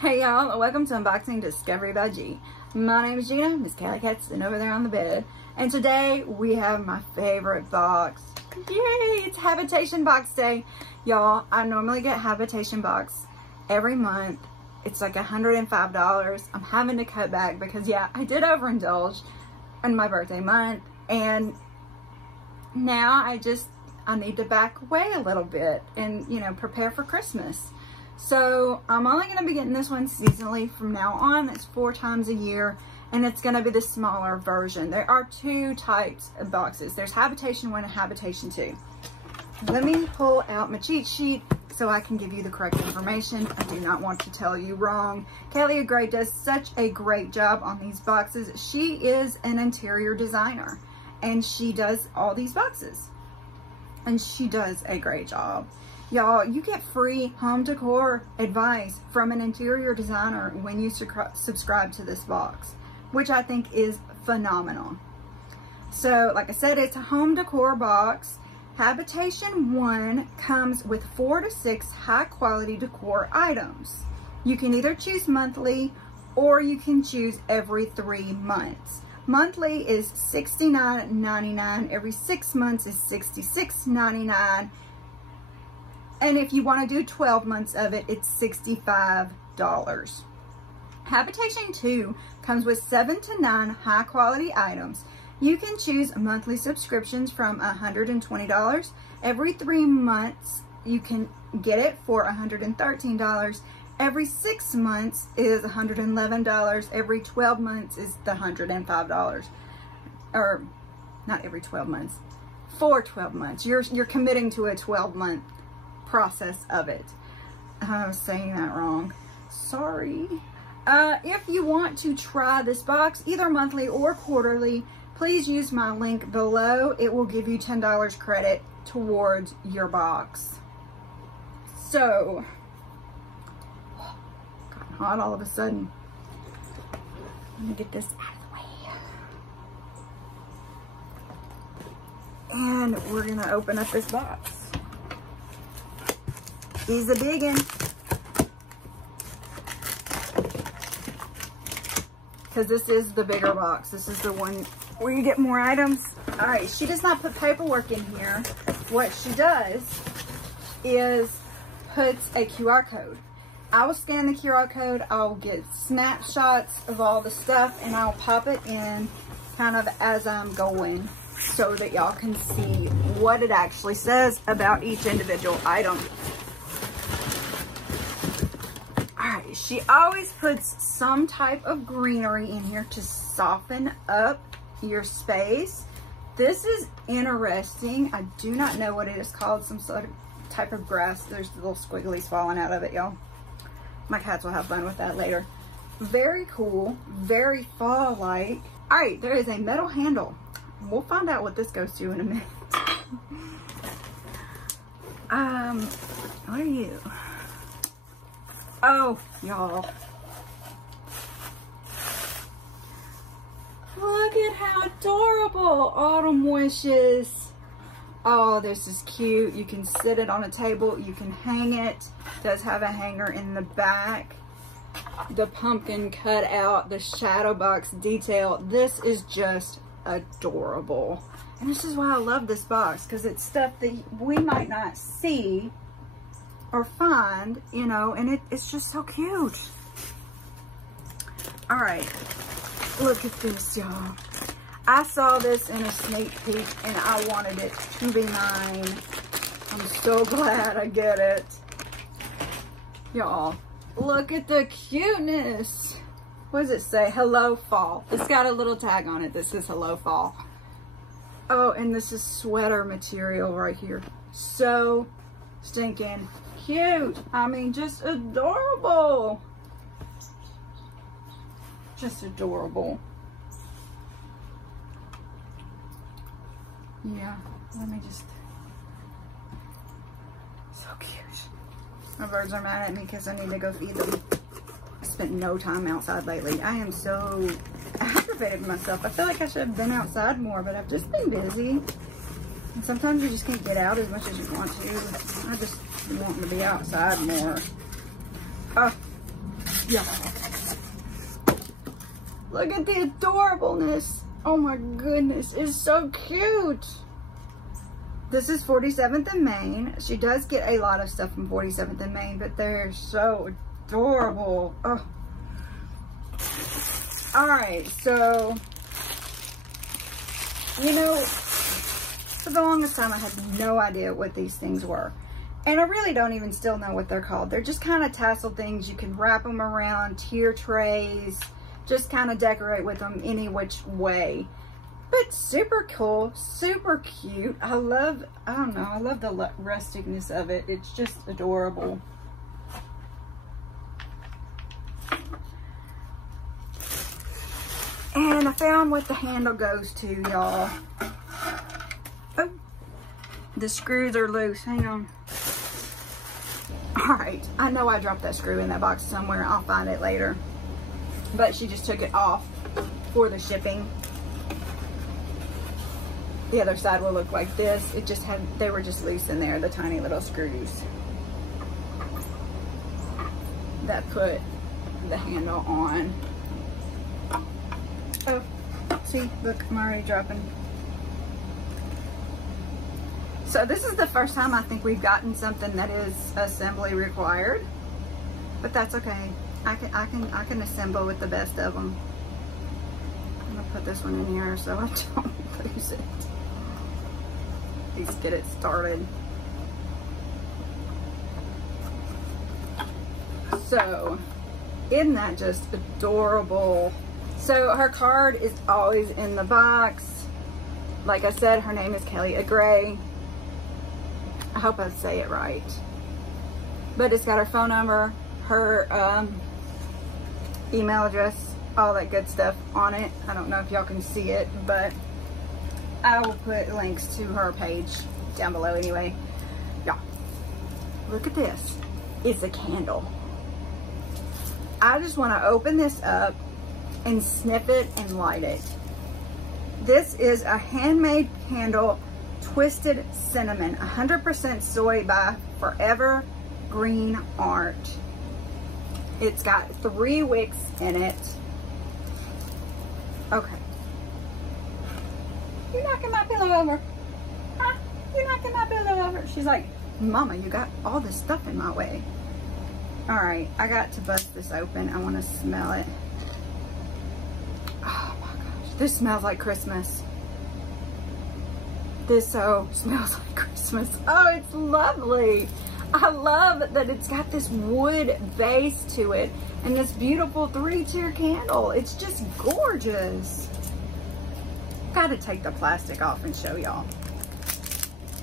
Hey y'all, welcome to Unboxing Discovery by G. My name is Gina, Miss Callie Cat's sitting over there on the bed. And today we have my favorite box. Yay, it's Habitation Box Day. Y'all, I normally get Habitation Box every month. It's like $105. I'm having to cut back because yeah, I did overindulge in my birthday month. And now I need to back away a little bit and, you know, prepare for Christmas. So I'm only going to be getting this one seasonally from now on. It's 4 times a year, and it's going to be the smaller version. There are 2 types of boxes. There's Habitation 1 and Habitation 2. Let me pull out my cheat sheet so I can give you the correct information. I do not want to tell you wrong. Kelly Gray does such a great job on these boxes. She is an interior designer, and she does all these boxes, and she does a great job. Y'all, you get free home decor advice from an interior designer when you subscribe to this box, which I think is phenomenal. So, like I said, it's a home decor box. Habitation 1 comes with 4 to 6 high quality decor items. You can either choose monthly or you can choose every 3 months. Monthly is $69.99. Every 6 months is $66.99. And if you want to do 12 months of it, it's $65. Habitation 2 comes with 7 to 9 high quality items. You can choose monthly subscriptions from $120. Every 3 months, you can get it for $113. Every 6 months is $111. Every 12 months is the $105. Or not every 12 months, for 12 months. You're committing to a 12-month process of it. I was saying that wrong. Sorry. If you want to try this box, either monthly or quarterly, please use my link below. It will give you $10 credit towards your box. So, got hot all of a sudden. Let me get this out of the way. And we're gonna open up this box. He's a big one. Because this is the bigger box. This is the one where you get more items. Alright, she does not put paperwork in here. What she does is puts a QR code. I will scan the QR code. I'll get snapshots of all the stuff and I'll pop it in kind of as I'm going so that y'all can see what it actually says about each individual item. She always puts some type of greenery in here to soften up your space. This is interesting. I do not know what it is called. Some sort of type of grass. There's little squigglies falling out of it, y'all. My cats will have fun with that later. Very cool. Very fall-like. Alright, there is a metal handle. We'll find out what this goes to in a minute. What are you? Oh, y'all. Look at how adorable Autumn Wishes. Oh, this is cute. You can sit it on a table. You can hang it. It does have a hanger in the back. The pumpkin cut out. The shadow box detail. This is just adorable. And this is why I love this box. Because it's stuff that we might not see or find, you know, and it's just so cute. All right, look at this, y'all. I saw this in a sneak peek and I wanted it to be mine. I'm so glad I get it. Y'all, look at the cuteness. What does it say? Hello Fall. It's got a little tag on it that says Hello Fall. Oh, and this is sweater material right here. So stinking cute. I mean, just adorable. Just adorable. Yeah, let me just, so cute. My birds are mad at me because I need to go feed them. I spent no time outside lately. I am so aggravated with myself. I feel like I should have been outside more, but I've just been busy. And sometimes you just can't get out as much as you want to. I just want to be outside more. Oh, Yeah. Look at the adorableness. Oh my goodness, it's so cute. This is 47th and Main. She does get a lot of stuff from 47th and Main, but they're so adorable. Oh. Alright, so, you know, for the longest time I had no idea what these things were. And I really don't even still know what they're called. They're just kind of tassel things. You can wrap them around tier trays, just kind of decorate with them any which way. But super cool, super cute. I love the rusticness of it. It's just adorable. And I found what the handle goes to, y'all. Oh, the screws are loose. Hang on. All right, I know I dropped that screw in that box somewhere. I'll find it later. But she just took it off for the shipping. The other side will look like this. It just had, they were just loose in there, the tiny little screws that put the handle on. Oh, see, look, I'm already dropping. So this is the first time I think we've gotten something that is assembly required, but that's okay. I can assemble with the best of them. I'm gonna put this one in here so I don't lose it. At least get it started. So, isn't that just adorable? So her card is always in the box. Like I said, her name is Kelly Gray. I hope I say it right. But it's got her phone number, her email address, all that good stuff on it. I don't know if y'all can see it, but I will put links to her page down below anyway. Y'all, look at this. It's a candle. I just want to open this up and sniff it and light it. This is a handmade candle, Twisted Cinnamon, 100% soy by Forever Green Art. It's got 3 wicks in it. Okay. You're knocking my pillow over. Huh? You're knocking my pillow over. She's like, Mama, you got all this stuff in my way. All right, I got to bust this open. I want to smell it. Oh my gosh, this smells like Christmas. This so smells like Christmas. Oh, it's lovely. I love that it's got this wood base to it and this beautiful 3-tier candle. It's just gorgeous. Gotta take the plastic off and show y'all.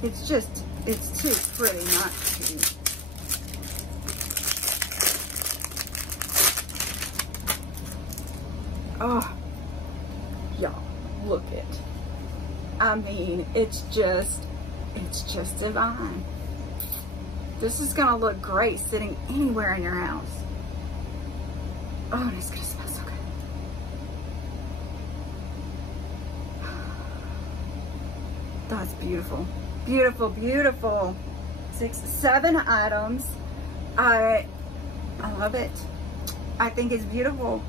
It's just, it's too pretty not to. Oh, y'all, look it. I mean, it's just divine. This is gonna look great sitting anywhere in your house. Oh, and it's gonna smell so good. That's beautiful. Beautiful, beautiful. 7 items. I love it. I think it's beautiful.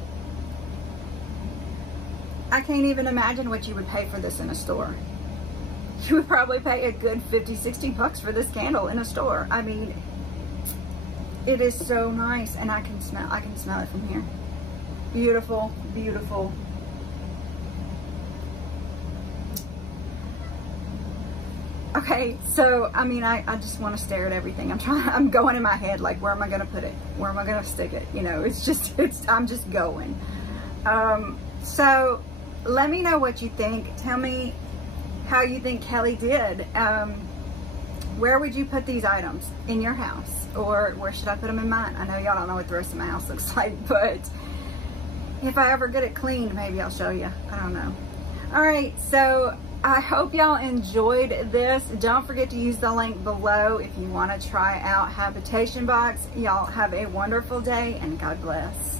I can't even imagine what you would pay for this in a store. You would probably pay a good 50, 60 bucks for this candle in a store. I mean, it is so nice, and I can smell it from here. Beautiful, beautiful. Okay, so I mean, I just want to stare at everything. I'm going in my head like, where am I gonna put it? Where am I gonna stick it? You know, I'm just going. So let me know what you think. Tell me how you think Kelly did. Where would you put these items in your house? Or where should I put them in mine? I know y'all don't know what the rest of my house looks like, but if I ever get it cleaned, maybe I'll show you. I don't know. All right, so I hope y'all enjoyed this. Don't forget to use the link below if you want to try out Habitation Box. Y'all have a wonderful day, and God bless.